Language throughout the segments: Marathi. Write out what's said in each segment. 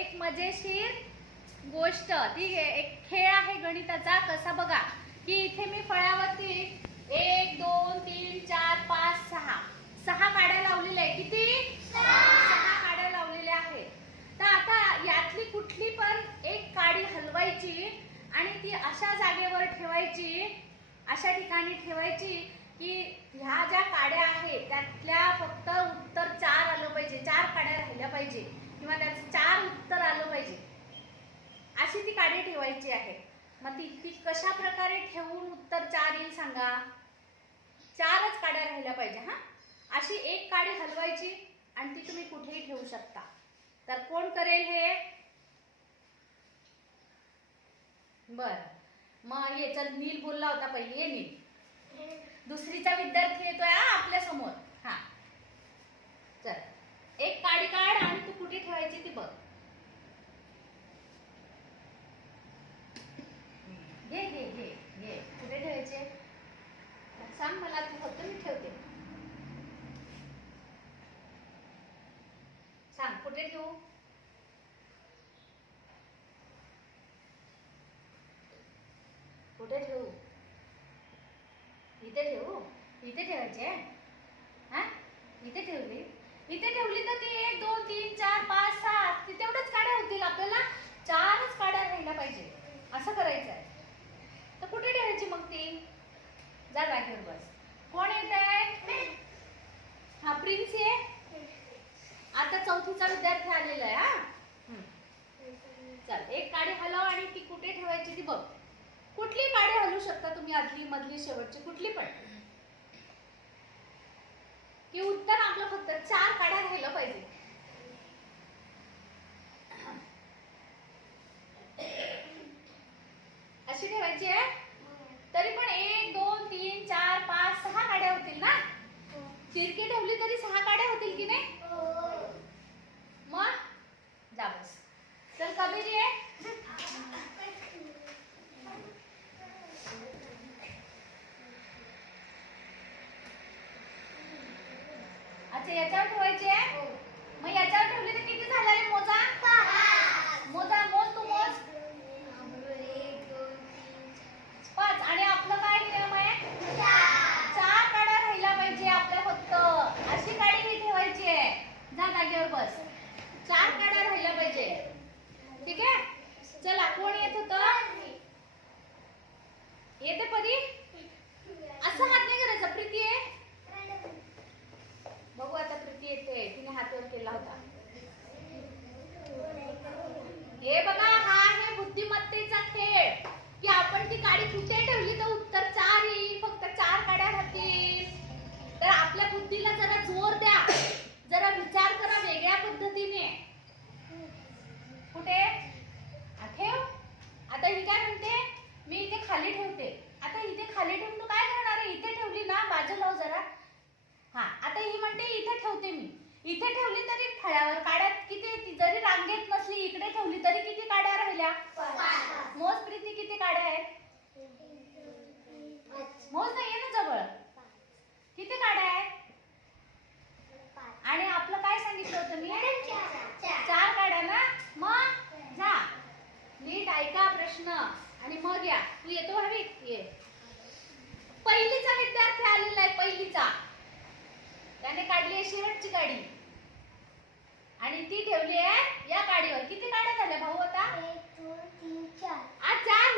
एक मजेशीर गोष्ट. ठीक आहे? एक खेळ आहे गणिताचा. कसा बघा की इथे मी फळ्यावरती एक दोन तीन चार पाच सहा. सहा काड्या लावलेल्या आहे किती? सहा काड्या लावलेल्या आहेत. तर आता यातली कुठली पण एक काडी हलवायची आणि ती अशा जागेवर ठेवायची अशा ठिकाणी ठेवायची की ह्या ज्या काड्या आहेत त्यातल्या फक्त उत्तर चार आलं पाहिजे. चार काड्या राहिल्या पाहिजे. किंवा त्याचं चार उत्तर आलं पाहिजे. अशी ती काडी ठेवायची आहे. मग ती ती कशा प्रकारे ठेवून उत्तर चार येईल सांगा? चारच काड्या राहिल्या पाहिजे हां? अशी एक काडी हलवायची आणि ती तुम्ही कुठेही ठेवू शकता. तर कोण करेल हे? बर. मग ये चल नील बोलला होता पहिले ये नील. दुसरीचा विद्यार्थी येतोय हा आपल्यासमोर हा चल एक काडी काढ आणि तू कुठे ठेवायची ती बघ घे घे घे घे कुठे ठेवायचे सांग मला तू फक्त मी ठेवते सांग कुठे ठेवू? कुठे ठेवू? इथे ठेवू? इथे ठेवायचे? हा? इथे ठेवली? इथे ठेवली तर ती एक दोन तीन चार पाच सहा ती तेवढंच काड्या होतील आपल्याला चारच काड्या राहायला पाहिजे असं करायचं आहे तर कुठे ठेवायची मग ती जा जागेवर बस कोण येत आहे हा प्रिन्स आहे आता चौथीचा विद्यार्थी आलेला आहे हा. चल एक काडी हलव आणि ती कुठे ठेवायची ती बघ. कुठली काडी हलवू शकता तुम्ही आदली मधली शेवटची कुठली पण? की उत्तर आपलं फक्त चार काड्या राहिलं पाहिजे. अशी ठेवायची आहे? तरी पण एक दोन तीन चार पाच सहा काड्या होतील ना? चिरकी ठेवली तरी सहा काड्या होतील की नाही मग जा बस चल कबीर ये अच्छा याच्यावर ठेवायची आहे? मग याच्यावर ठेवली तर किती झालं रे मोजा? मोजा मोज तू मोज. पाच. आणि आपलं काय नियम आहे चार काड्या राहिला पाहिजे आपल्या फक्त. अशी काडी ही ठेवायची आहे. जा जागेवर बस. चार काड्या राहिल्या पाहिजे. ठीक आहे? चला कोण येत होत? येते परी? असं हात नाही करायचा. प्रीती आहे बघू आता प्रीती येते तिने हात वर केला होता हे बघा हा आहे बुद्धिमत्तेचा खेळ की आपण ती काडी कुठे ठेवली तर उत्तर चार येईल फक्त चार काड्या राहतील तर आपल्या बुद्धीला जरा जोर द्या जरा विचार करा वेगळ्या पद्धतीने कुठे हा, ठेव आता ही काय म्हणते मी इथे खाली ठेवते आता इथे खाली ठेवून तू काय करणार आहे इथे ठेवली ना बाजू लाव जरा हा आता ही म्हणते इथे ठेवते मी. इथे ठेवली तरी फळ्यावर काड्यात किती जरी रांगेत नसली इकडे ठेवली तरी किती काड्या राहिल्या? मोज प्रीती किती काड्या आहेत? मोज नाहीये ना जवळ. किती काड्या आहेत? आणि आपलं काय सांगितलं होतं मी? चार. काड्या ना? मग जा. नीट ऐका प्रश्न. आणि मग या. तू येतो हवी ये पहिलीचा विद्यार्थी आलेला आहे पहिलीचा त्याने काढली आहे शेवटची गाडी. आणि ती ठेवली आहे या गाडीवर. किती गाड्या झाल्या भाऊ आता? आज चार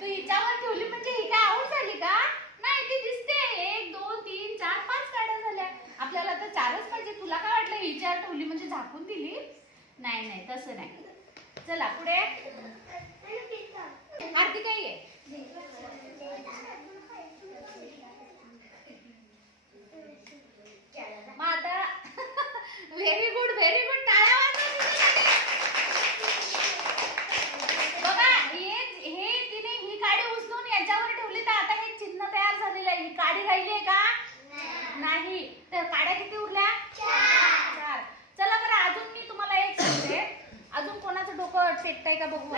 तू हिच्यावर ठेवली म्हणजे ही काय आऊट झाली का? नाही ती दिसते. एक दोन तीन चार पाच गाड्या झाल्या. आपल्याला तर चारच पाहिजे. तुला काय वाटलं हिच्यावर ठेवली म्हणजे झाकून दिली? नाही नाही तसं नाही. चला पुढे. आरती काही आहे मग आता व्हेरी गुड व्हेरी गुड टाळ्या वाजवा बघा हे हे तिने ही काडी उचलून याच्यावर ठेवली तर आता हे चिन्ह तयार झालेलं आहे ही काडी राहिली आहे का नाही तर काड्या किती उरल्या? चार. चला बरं अजून मी तुम्हाला एक सांगते. अजून कोणाचं डोकं पेटतंय का बघू?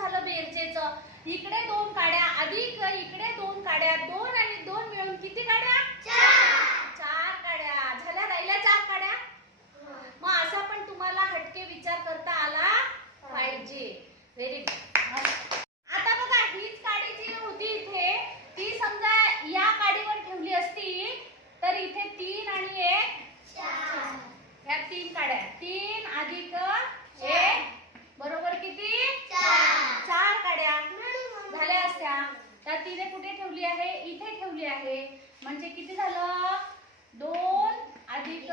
झालं बेरजेच. इकडे दोन काड्या अधिक इकडे दोन काड्या दोन आणि दोन मिळून किती काड्या? चार काड्या. झाल्या राहिल्या चार काड्या? मग असा पण तुम्हाला हटके विचार करता आला पाहिजे. व्हेरी गुड आता बघा हीच काडी जी होती इथे ती समजा या काडीवर ठेवली असती तर इथे तीन आणि एक ह्या तीन काड्या. तीन अधिक एक. बरोबर किती? चार. चार कड्या झाल्या असत्या. तर तिने कुठे ठेवली आहे? इथे ठेवली आहे. म्हणजे किती झालं? दोन अधिक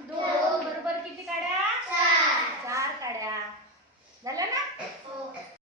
दोन. बरोबर किती काड्या? चार काड्या. झालं ना?